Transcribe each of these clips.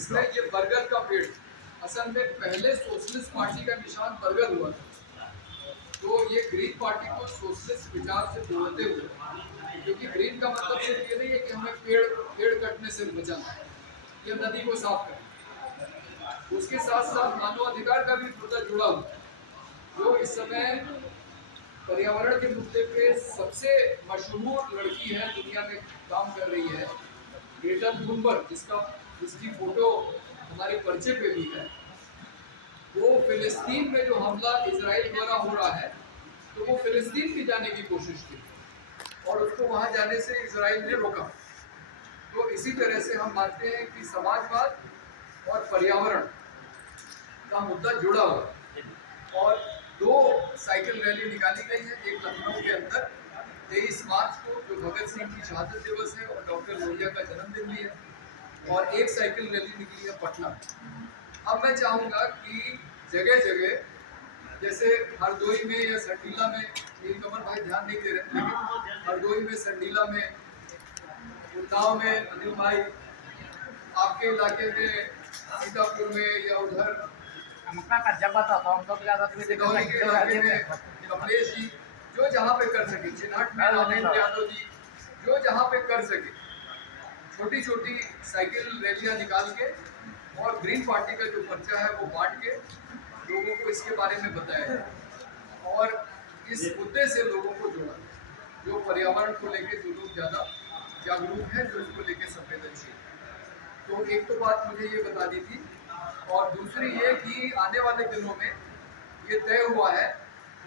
इसमें ये बरगद का पेड़, असल में पहले सोशलिस्ट पार्टी का निशान बरगद हुआ था। तो ये ग्रीन पार्टी को सोशलिस्ट विचार से जोड़ते हुए, क्योंकि ग्रीन का मतलब सिर्फ ये नहीं है कि हमें पेड़ पेड़ कटने से बचाना है या नदी को साफ करना, उसके साथ साथ मानवाधिकार का भी मुद्दा जुड़ा हुआ है। जो इस समय पर्यावरण के मुद्दे पे सबसे मशहूर लड़की है दुनिया में, काम कर रही है, ग्रेटा थुनबर्ग, जिसकी फोटो हमारे पर्चे पे भी है। वो फिलिस्तीन में जो हमला इजराइल द्वारा हो रहा है, तो वो फिलिस्तीन की जाने की कोशिश की और उसको वहां जाने से इजराइल ने रोका। तो इसी तरह से हम मानते हैं कि समाजवाद और पर्यावरण का मुद्दा जुड़ा हुआ है। और 2 साइकिल रैली निकाली गई है, एक लखनऊ के अंदर 23 मार्च को जो भगत सिंह की शहादत दिवस है और डॉक्टर लोहिया का जन्मदिन भी है, और एक साइकिल रैली निकली है पटना में। अब मैं चाहूँगा कि जगह जगह, जैसे हरदोई में या संडीला में, नीलकमल भाई ध्यान नहीं दे रहे, लेकिन हरदोई में, संडीला में, उन्नाव में, अनिल भाई आपके इलाके में, सीतापुर में या उधर सिंगरौली के इलाके में कमलेश जी, जो जहाँ पे कर सके, चिन्हट में रामेंद्र यादव जी, जो जहाँ पे कर सके, छोटी छोटी साइकिल रैलियाँ निकाल के और ग्रीन पार्टी का जो पर्चा है वो बांट के लोगों को इसके बारे में बताया जाए और इस मुद्दे से लोगों को जोड़ा, जो पर्यावरण को लेके जो लोग ज़्यादा जागरूक हैं, जो इसको लेके संवेदनशील। तो एक तो बात मुझे ये बता दी थी, और दूसरी ये कि आने वाले दिनों में ये तय हुआ है,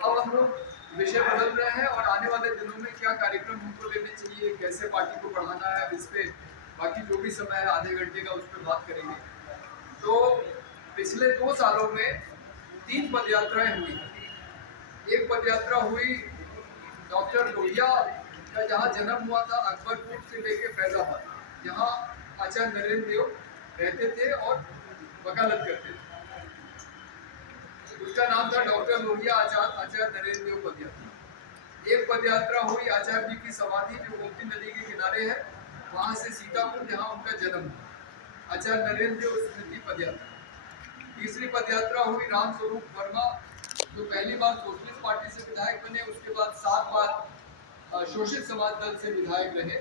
अब हम लोग विषय बदल रहे हैं और आने वाले दिनों में क्या कार्यक्रम हमको लेने चाहिए, कैसे पार्टी को बढ़ाना है, इस पर बाकी जो भी समय है आधे घंटे का उस पर बात करेंगे। तो पिछले 2 सालों में 3 पदयात्राएं हुई। एक पदयात्रा हुई डॉक्टर लोहिया का जहाँ जन्म हुआ था, अकबरपुर से लेके फैजाबाद, जहाँ आचार्य नरेंद्र देव रहते थे और वकालत करते थे। उसका नाम था डॉक्टर लोहिया आचार्य नरेंद्र देव पदयात्रा। एक पदयात्रा हुई आचार्य जी की समाधि जो गोमती नदी के किनारे है, वहाँ से सीतापुर जहाँ उनका जन्म हुआ, आचार्य नरेंद्र देव स्मृति पदयात्रा। तीसरी पदयात्रा हुई राम स्वरूप वर्मा, जो पहली बार सोशलिस्ट पार्टी से विधायक बने, उसके बाद 7 बार शोषित समाज दल से विधायक रहे।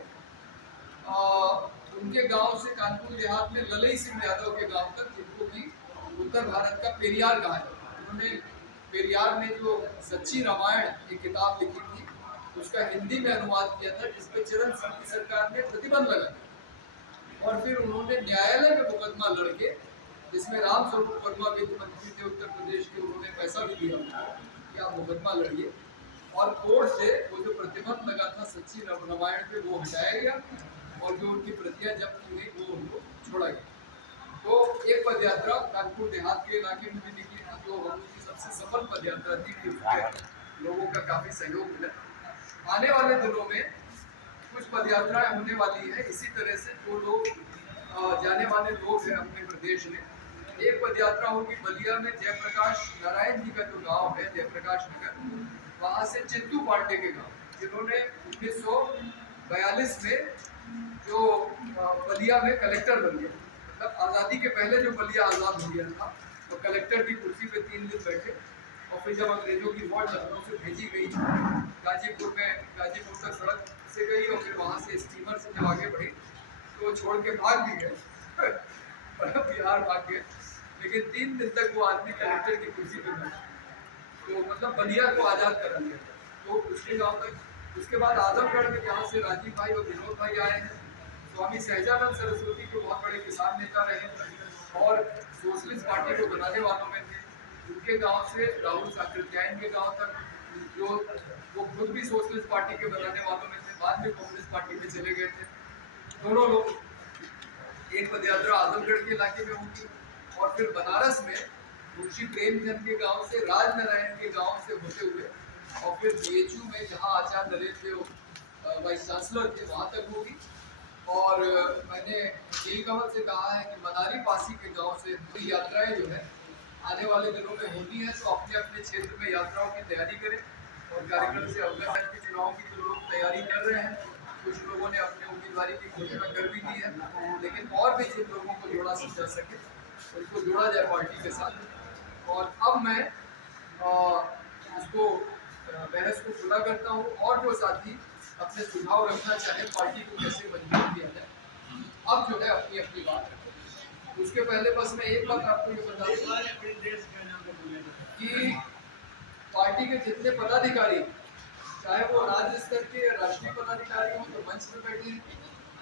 उनके गांव से कानपुर देहात में ललई सिंह यादव के गांव तक, जिनको कि उत्तर भारत का पेरियार कहा जाता है। उन्होंने पेरियार ने जो सच्ची रामायण एक किताब लिखी थी, उसका हिंदी में अनुवाद किया था, जिसपे चरण सिंह की सरकार ने प्रतिबंध लगाया और फिर उन्होंने न्यायालय में मुकदमा लड़के, जिसमें राम स्वरूप वर्मा वित्त मंत्री थे उत्तर प्रदेश के, उन्होंने पैसा भी दिया कि आप मुकदमा लड़िए, और कोर्ट से वो जो प्रतिबंध लगा था सच्ची रामायण पे, वो हटाया गया और जो उनकी प्रतियां जब्त हुई वो उनको छोड़ा गया। तो एक पदयात्रा कानपुर देहात के इलाके में भी निकली थी, जो हम की सबसे सफल पदयात्रा थी, लोगों का काफी सहयोग मिला। आने वाले दिनों में कुछ पदयात्राएं होने वाली है इसी तरह से, जो लोग जाने वाले लोग हैं अपने प्रदेश में। एक पदयात्रा होगी बलिया में, जयप्रकाश नारायण जी का जो गांव है जयप्रकाश नगर, वहाँ से चिंतू पांडे के गांव, जिन्होंने 1942 में जो बलिया में कलेक्टर बन गया, मतलब आज़ादी के पहले जो बलिया आज़ाद हो गया था, तो कलेक्टर की कुर्सी पे 3 दिन बैठे, और फिर जब अंग्रेजों की फौज लखनऊ से भेजी गई, गाजीपुर तक सड़क से गई और फिर वहाँ से स्टीमर से जब आगे बढ़ी तो छोड़ के भाग भी गए बिहार भाग गए, लेकिन 3 दिन तक वो आदमी कलेक्टर की कुर्सी पे बैठा, तो मतलब बलिया को आज़ाद करा दिया। तो उसके गाँव तक, उसके बाद आजमगढ़ में जहाँ से राजीव भाई और विनोद भाई आए हैं, स्वामी सहजानंद सरस्वती को बहुत बड़े किसान नेता रहे और सोशलिस्ट पार्टी को बनाने वालों में थे, उनके गांव से राहुल साकृत्यायन के गांव तक, जो वो खुद भी सोशलिस्ट पार्टी के बनाने वालों में थे, बाद में कम्युनिस्ट पार्टी में चले गए थे। दोनों लोग, एक पदयात्रा आजमगढ़ के इलाके में होगी और फिर बनारस में मुंशी प्रेमचंद के गांव से, राजनारायण के गांव से होते हुए और फिर बीएचयू में जहां आचार्य नरेंद्र देव वाइस चांसलर थे वहां तक होगी। और मैंने नीलकमल से कहा है कि मनाली पासी के गांव से पूरी यात्राएं जो है आने वाले दिनों में होती हैं, तो अपने अपने क्षेत्र में यात्राओं की तैयारी करें और कार्यक्रम से अवगत है कि चुनाव की जो लोग तैयारी कर रहे हैं कुछ लोगों ने अपने उम्मीदवारी की घोषणा कर भी दी है, लेकिन और भी जिन लोगों को जोड़ा जा सके उनको जोड़ा जाए पार्टी के साथ। और अब मैं उसको बहस को पूरा करता हूँ, और जो साथी अपने सुझाव रखना चाहे पार्टी को कैसे मजबूत किया जाए, अब जो है अपनी अपनी बात है। उसके पहले बस मैं एक बात आपको ये बता दूं कि पार्टी के जितने पदाधिकारी, चाहे वो राज्य स्तर के राष्ट्रीय पदाधिकारी हों जो मंच में बैठे हैं,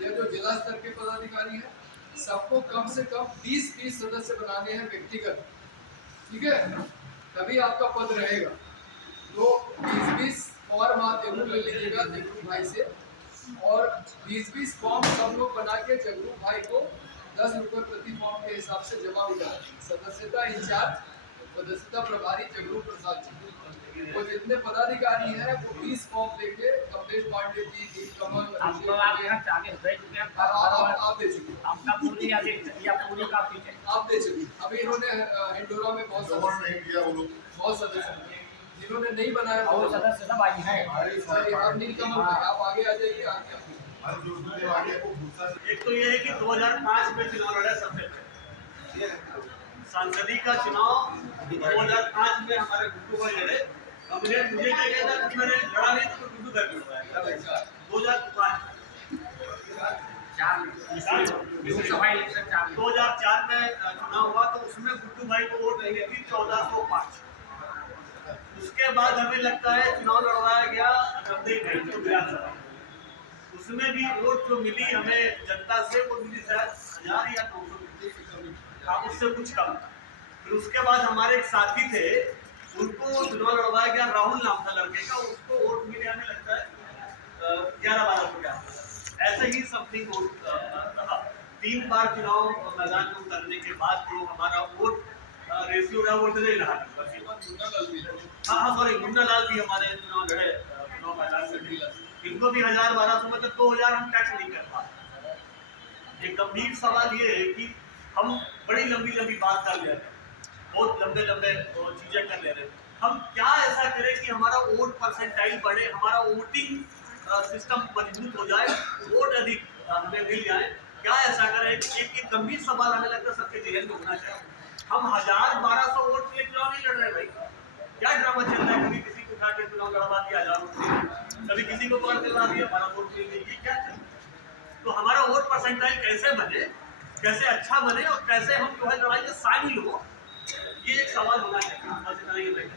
या जो जिला स्तर के पदाधिकारी हैं, सबको कम से कम 20-20 सदस्य बनाने हैं व्यक्तिगत, ठीक है? तभी आपका पद रहेगा। तो 20-20 फॉर्म आप जरूर ले लीजिएगा जगरूप भाई से, और 20-20 फॉर्म सब लोग बना के जगरूप भाई को 10 रुपये प्रति फॉर्म के हिसाब से जमा भी करा। सदस्यता इंचार्ज, सदस्यता प्रभारी जगरूप प्रसाद जी, वो जितने पदाधिकारी हैं वो 20 फॉर्म लेके कमलेश पांडे जी, नीलकमल, आप दे चुके, आप दे चुके। अभी इन्होंने हिंडोरा में बहुत सदस्य जिन्होंने नहीं बनाया वो सदस्य सब आई हैं। अब नीलकमल आप आगे आ जाइए, आगे। एक तो ये है कि 2005 में चुनाव लड़ा सबसे पहले सांसदीय का चुनाव 2005 में हमारे गुड्डू भाई लड़े। अब मुझे क्या कहता है, मैंने लड़ा नहीं तो गुड्डू भाई लड़ा 2005 2004 में चुनाव हुआ तो उसमें गुड्डू भाई को वोट नहीं थी 1405। उसके बाद हमें लगता है चुनाव लड़वाया गया विधानसभा, उसमें भी वोट जो मिली हमें जनता से वो मिली शायद 1000 या 900, उससे कुछ कम। फिर उसके बाद हमारे एक साथी थे, उनको चुनाव लड़वाया गया, राहुल नाम था लड़के का, उसको वोट मिले हमें लगता है 11-12 ऐसे ही समथिंग वोट रहा। 3 बार चुनाव मैदान में उतरने के बाद जो हमारा वोट रेशियो रहा वो नहीं रहा। हाँ सॉरी, मुन्ना लाल भी हमारे चुनाव लड़े, चुनाव मैदान में, इनको भी 1000-1200 में, तो 2000 हम टैक्स नहीं कर पाते। एक गंभीर सवाल ये है कि हम बड़ी लंबी बात कर ले रहे हैं, बहुत लंबे चीजें कर ले रहे हैं। हम क्या ऐसा करें कि हमारा वोट परसेंटाइल बढ़े, हमारा वोटिंग सिस्टम मजबूत हो जाए, वोट अधिक हमें मिल जाए? क्या ऐसा करें? एक गंभीर सवाल हमें लगता है सबके जहन में होना चाहिए। हम 1000-1200 वोट के लिए चुनाव नहीं लड़ रहे भाई, क्या ड्रामा चल रहा है? कभी किसी को उठा के चुनाव लड़वा दिया 1000 वोट, कभी किसी को कॉल करवा दिया 12 वोट के लिए, क्या चल? तो हमारा वोट परसेंटाइल कैसे बने, कैसे अच्छा बने, और कैसे हम जो है लड़ाई में शामिल हो, ये एक सवाल होना चाहिए।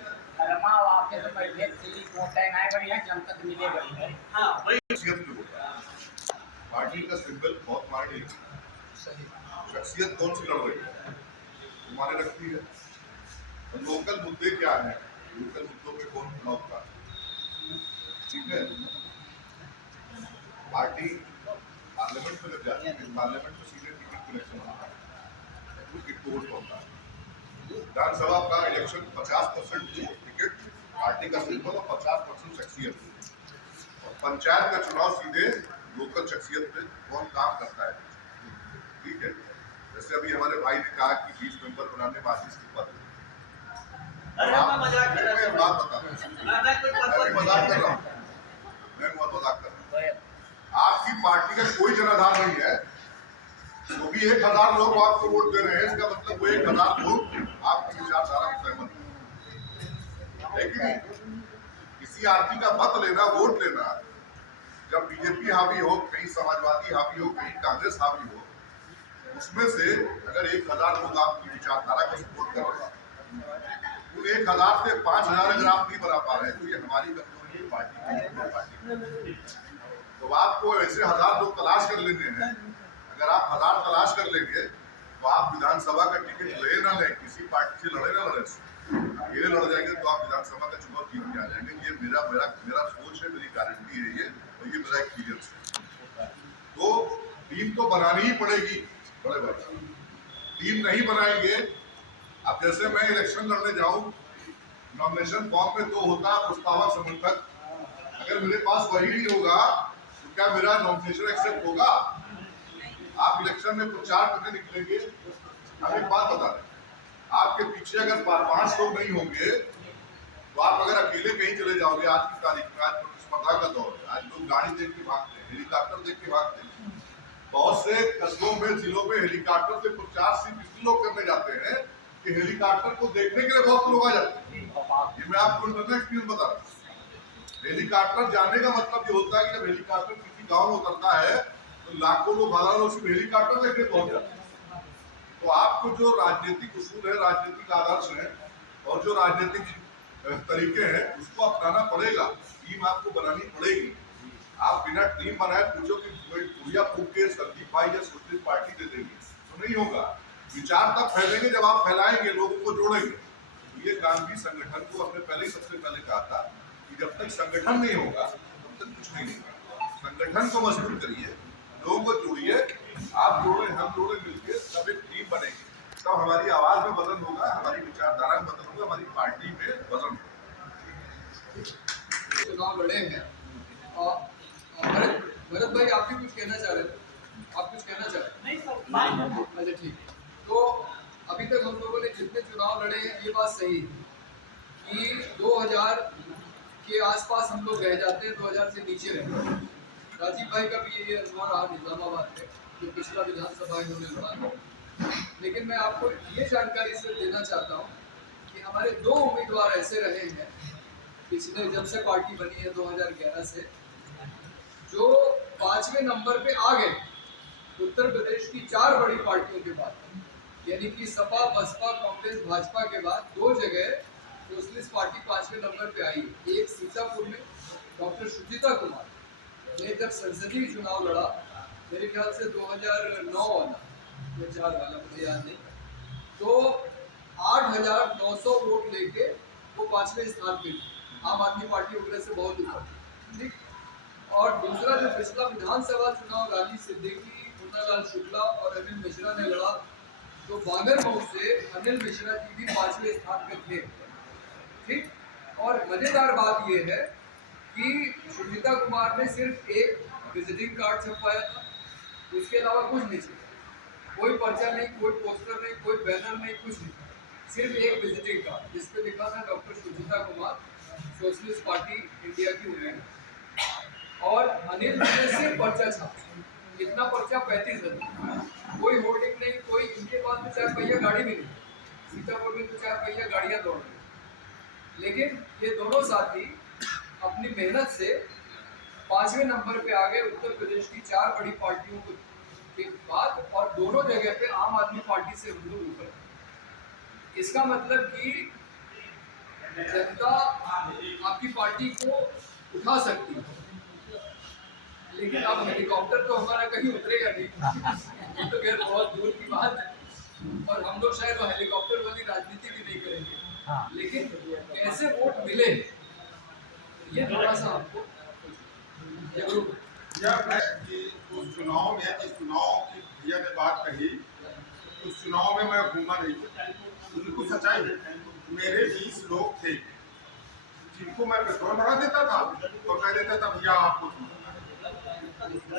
हाँ वही पार्टी का सिंबल बहुत मायने, शख्सियत कौन सी लड़ रही है तुम्हारे रखती है। तो लोकल मुद्दे क्या है, लोकल मुद्दों पे कौन खड़ा होता है, ठीक है? पार्टी पार्लियामेंट में जब जाती है, पार्लियामेंट में सीधे टिकट इलेक्शन होता है, तो टिकट वोट होता है। विधानसभा का इलेक्शन 50% टिकट पार्टी का सिंबल और 50% शख्सियत, और पंचायत का चुनाव सीधे लोकल शख्सियत पे कौन काम करता है, ठीक है? जैसे अभी हमारे भाई ने कहा कि 20 मेंबर बनाने बाजिश की बात, मजाक कर रहा हूँ। आपकी पार्टी का कोई जनाधार नहीं है, तो भी 1000 लोग आपको वोट दे रहे हैं, इसका मतलब वो 1000 लोग आपकी विचारधारा में सहमत है कि नहीं? किसी आदमी का मत लेना, वोट लेना, जब बीजेपी हावी हो, कहीं समाजवादी हावी हो, कहीं कांग्रेस हावी हो, उसमें से अगर 1000 लोग आपकी विचारधारा को सपोर्ट कर रहे हैं, तो 1000 से 5000 अगर आप नहीं बना पा रहे हैं, तो ये हमारी कमजोरी है, पार्टी। तो आपको ऐसे 1000 लोग तलाश कर लेने हैं। अगर आप 1000 तलाश कर लेंगे तो आप विधानसभा का टिकट ले ना लें, किसी पार्टी से लड़े ना लड़े, अकेले लड़ जाएंगे तो आप विधानसभा का चुनाव जीत के आ जाएंगे। ये मेरा सोच है, मेरी गारंटी है ये, और ये मेरा एक्सपीरियंस है। तो टीम तो बनानी ही पड़ेगी बड़े भाई, टीम नहीं बनाएंगे। अब जैसे मैं इलेक्शन लड़ने जाऊं, नॉमिनेशन फॉर्म में 2 होता प्रस्तावक समर्थक, अगर मेरे पास वही नहीं होगा तो क्या मेरा नॉमिनेशन एक्सेप्ट होगा? आप इलेक्शन में प्रचार करने निकलेंगे, हम एक बात बता रहे, आपके पीछे अगर 5 लोग नहीं होंगे तो आप अगर अकेले कहीं चले जाओगे, आज की तारीख में, आज प्रतिस्पर्धा का दौर है, आज लोग गाड़ी देख के भागते हैं, हेलीकॉप्टर देख के भागते हैं। बहुत से कस्बों में, जिलों में हेलीकॉप्टर से प्रचार सिर्फ इसलिए लोग करने जाते हैं कि हेलीकॉप्टर को देखने के लिए बहुत लोग आ जाते हैं। ये मैं आपको इंटरनेट एक्सपीरियंस बता रहा हूँ। हेलीकॉप्टर जाने का मतलब ये होता है कि जब हेलीकॉप्टर किसी गांव में उतरता है तो लाखों लोग, हजारों लोग सिर्फ हेलीकॉप्टर देखने पहुंच जाते हैं। तो आपको जो राजनीतिक उसूल है, राजनीतिक आदर्श है और जो राजनीतिक तरीके हैं उसको अपनाना पड़ेगा। टीम आपको बनानी पड़ेगी। आप बिना टीम बनाए पूछो कि भूया फूक के संदीप भाई या सोशलिस्ट पार्टी दे देंगे तो नहीं होगा। विचार तब फैलेंगे जब आप फैलाएंगे, लोगों को जोड़ेंगे। ये गांधी संगठन को हमने पहले ही सबसे पहले कहा था कि जब तक संगठन नहीं होगा तब तक कुछ नहीं होगा। संगठन को मजबूत करिए, लोगों को जोड़िए, आप जोड़े, हम जोड़े, मिलकर तब एक टीम बनेगी। तब हमारी आवाज में बदल होगा, हमारी विचारधारा में बदल होगा, हमारी पार्टी में बदल होगा। चुनाव लड़े हैं और भरत भाई आप भी कुछ कहना चाह रहे थे? आप कुछ कहना चाह रहे हैं? नहीं सर, अच्छा ठीक है। तो अभी तक हम लोगों ने जितने चुनाव लड़े हैं ये बात सही है कि 2000 के आसपास हम लोग रह जाते हैं, 2000 से नीचे रहते हैं। राजीव भाई का भी यही अनुभव रहा निजामाबाद में, जो पिछला विधानसभा इन्होंने लड़ा। लेकिन मैं आपको ये जानकारी से देना चाहता हूँ कि हमारे 2 उम्मीदवार ऐसे रहे हैं पिछले, जब से पार्टी बनी है 2011 से, जो 5वें नंबर पे आ गए उत्तर प्रदेश की 4 बड़ी पार्टियों के बाद, यानी कि सपा, बसपा, कांग्रेस, भाजपा के बाद 2 जगह सोशलिस्ट पार्टी 5वें नंबर पे आई। एक सीतापुर में डॉक्टर सुचिता कुमार ने जब संसदीय चुनाव लड़ा, मेरे ख्याल से 2009 वाला या 4 वाला, मुझे याद नहीं, तो 8,900 वोट लेके वो 5वें स्थान पे थी। आम आदमी पार्टी वगैरह से बहुत ऊपर, ठीक। और दूसरा जो पिछला विधानसभा चुनाव राजी सिद्दीकी, मुन्नालाल शुक्ला और अनिल मिश्रा ने लड़ा, तो बांगरमऊ से अनिल मिश्रा जी भी 5वें स्थान पे थे, ठीक। और मजेदार बात यह है कि सुचिता कुमार ने सिर्फ एक विजिटिंग कार्ड छपवाया था, उसके अलावा कुछ नहीं छपा, कोई पर्चा नहीं, कोई पोस्टर नहीं, कोई बैनर नहीं, कुछ नहीं, सिर्फ एक विजिटिंग कार्ड जिस पे लिखा था डॉक्टर सुचिता कुमार, सोशलिस्ट पार्टी इंडिया की उम्मीदवार। और अनिल ने सिर्फ पर्चा छापा, इतना पर्चा 35,000, कोई होर्डिंग नहीं, कोई, इनके पास तो 4 पहिया गाड़ी भी नहीं, सीतापुर में तो 4 पहिया गाड़ियां दौड़ रही। लेकिन ये दोनों साथी अपनी मेहनत से 5वें नंबर पे आ गए उत्तर प्रदेश की 4 बड़ी पार्टियों के बाद, और दोनों जगह पे आम आदमी पार्टी से हम लोग ऊपर। इसका मतलब कि जनता आपकी पार्टी को उठा सकती है, लेकिन अब हेलीकॉप्टर तो हमारा कहीं उतरेगा नहीं, ये तो खैर बहुत दूर की बात है, और हम लोग शायद वो हेलीकॉप्टर वाली राजनीति भी नहीं करेंगे। लेकिन कैसे वोट मिले ये थोड़ा सा आपको जरूर। उस चुनाव में, जिस चुनाव की भैया ने बात कही, उस चुनाव में मैं घूमा नहीं था। बिल्कुल सच्चाई है, मेरे 20 लोग थे जिनको मैं पेट्रोल भरा देता था और कह देता था भैया आपको,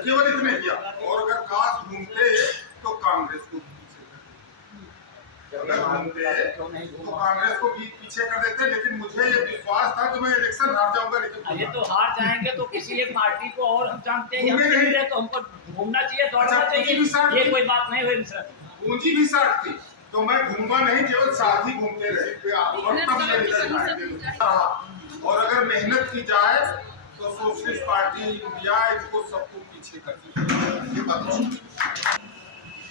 केवल इतने किया। और अगर काश घूमते तो कांग्रेस को, अगर घूमते तो कांग्रेस को भी पीछे कर देते। लेकिन मुझे ये विश्वास था कि मैं इलेक्शन हार जाऊंगा, लेकिन ये तो हार जाएंगे तो किसी एक पार्टी को, और हम जानते हैं तो हमको घूमना चाहिए, दौड़ना चाहिए, ये कोई बात नहीं हुई सर। पूंजी भी साथ थी तो मैं घूमा नहीं, केवल साथ ही घूमते रहे। और अगर मेहनत की जाए तो सोशलिस्ट पार्टी इंडिया इनको सबको पीछे कर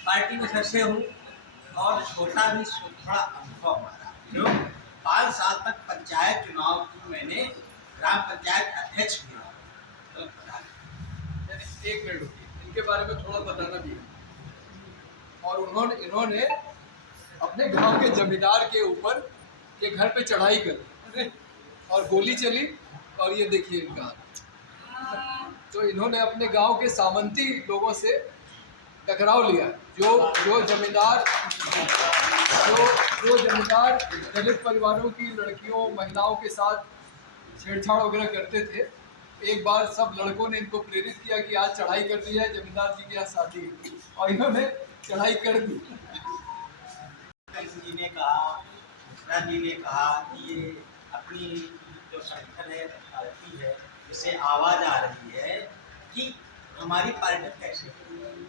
पार्टी में सदस्य हूँ और छोटा भी थोड़ा अनुभव हमारा, जो 5 साल तक पंचायत चुनाव की मैंने ग्राम पंचायत अध्यक्ष भी रहा। एक मिनट रुकिए, इनके बारे में थोड़ा बताना भी है। और इन्होंने अपने गांव के जमींदार के ऊपर के घर पे चढ़ाई कर और गोली चली, और ये देखिए इनका। तो इन्होंने अपने गांव के सामंती लोगों से टकराव लिया, जो जमींदार दलित परिवारों की लड़कियों, महिलाओं के साथ छेड़छाड़ वगैरह करते थे। एक बार सब लड़कों ने इनको प्रेरित किया कि आज चढ़ाई कर दी है, जमींदार जी के यहाँ शादी, और इन्होंने चढ़ाई कर दी। जी ने कहा, मिश्रा जी ने कहा कि ये अपनी जो संगठन है, पार्टी है, इससे आवाज़ आ रही है कि हमारी पार्टी कैसे होगी।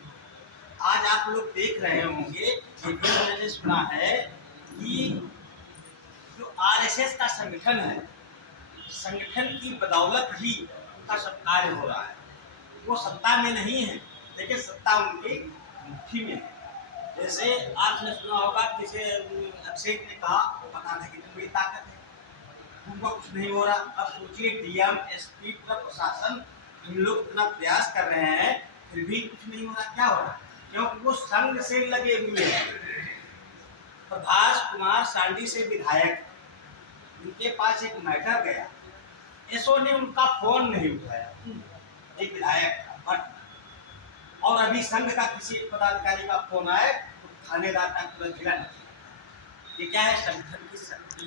आज आप लोग देख रहे होंगे, ये भी मैंने सुना है कि जो आरएसएस का संगठन है, संगठन की बदौलत ही उनका सब कार्य हो रहा है। वो सत्ता में नहीं है, लेकिन सत्ता उनकी मुट्ठी में है। जैसे आपने सुना होगा, जैसे अभिषेक ने कहा, पता नहीं कितनी बड़ी ताकत है, उनको कुछ नहीं हो रहा। अब सोचिए डीएम, एसपी, पूरा प्रशासन, इन लोग इतना प्रयास कर रहे हैं, फिर भी कुछ नहीं हो रहा। क्या हो रहा? क्योंकि वो संघ से लगे हुए हैं। प्रभाष कुमार सांडी से विधायक, उनके पास एक मैटर गया, एसओ ने उनका फोन नहीं उठाया, एक विधायक का। और अभी संघ का किसी पदाधिकारी का फोन आए तो थानेदार का तुरंत जिला नहीं। ये क्या है? संगठन की शक्ति।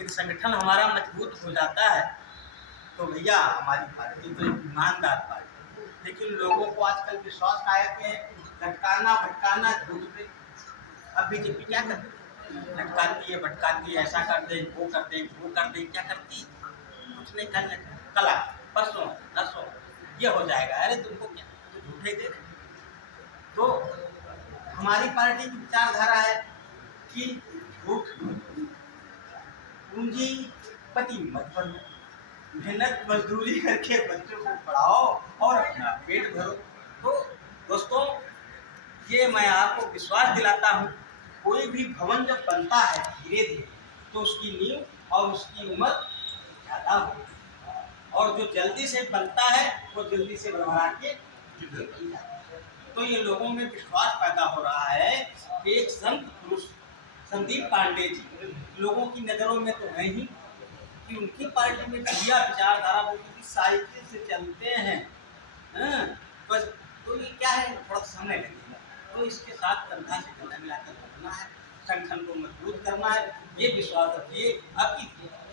यदि संगठन हमारा मजबूत हो जाता है तो भैया हमारी पार्टी तो ईमानदार पार्टी। लेकिन लोगों को आजकल विश्वास कायम है, लटकाना भटकाना झूठ पे। अब बीजेपी क्या करती है? लटकाती है, भटकाती है, ऐसा कर दे, वो कर दे, वो कर दे। क्या करती? कुछ नहीं करने। कल परसों नरसों ये हो जाएगा। अरे तुमको क्या, तो झूठे दे रहे। तो हमारी पार्टी की विचारधारा है कि झूठ, पूंजीपति मत बनो, मेहनत मजदूरी करके बच्चों को पढ़ाओ और अपना पेट भरो। तो दोस्तों, ये मैं आपको विश्वास दिलाता हूँ, कोई भी भवन जब बनता है धीरे धीरे, तो उसकी नींव और उसकी उम्र ज़्यादा हो, और जो जल्दी से बनता है वो जल्दी से बढ़ा के जाता है। तो ये लोगों में विश्वास पैदा हो रहा है कि एक संत पुरुष संदीप पांडे जी लोगों की नज़रों में तो है ही, कि उनकी पार्टी में बढ़िया विचारधारा, वो की साइकिल से चलते हैं। बस तो ये क्या है, थोड़ा समय लगेगा। तो इसके साथ कंधा से कंधा मिलाकर बढ़ना है, संगठन को मजबूत करना है। ये विश्वास रखिए। आपकी